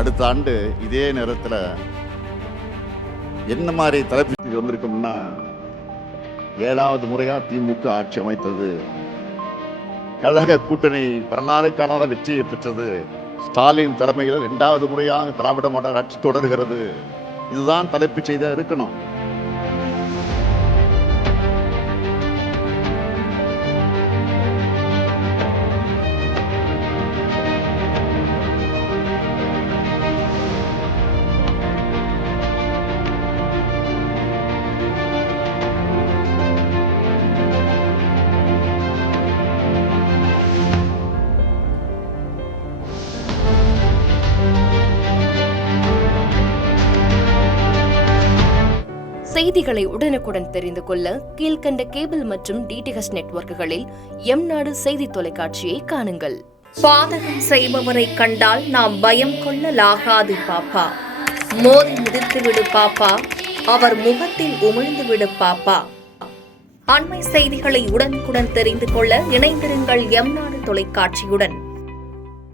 அடுத்த ஆண்டு இதே நேரத்தில் என்ன மாதிரி தலைப்பு வந்திருக்கோம்னா, 7வது முறையா திமுக ஆட்சி அமைத்தது, கழக கூட்டணி 14 காணாத வெற்றியை பெற்றது, ஸ்டாலின் தலைமையில் 2வது முறையாக திராவிட மாடல் ஆட்சி தொடர்கிறது. இதுதான் தலைப்பு செய்தியா இருக்கணும். செய்திகளை உடனுக்குடன் தெரிந்து கொள்ள கீழ்கண்ட கேபிள் மற்றும் டிடிஎச் நெட்வொர்க்குகளில் எம்நாடு செய்தி தொலைக்காட்சியை காணுங்கள். பாதகம் செய்பவரை கண்டால் நாம் பயம் கொள்ளலாகாது பாப்பா. மோதி மிதித்துவிடு பாப்பா, அவர் முகத்தில் உமிழ்ந்துவிடு பாப்பா. அண்மை செய்திகளை உடனுக்குடன் தெரிந்து கொள்ள இணைந்திருங்கள் எம்நாடு தொலைக்காட்சியுடன்.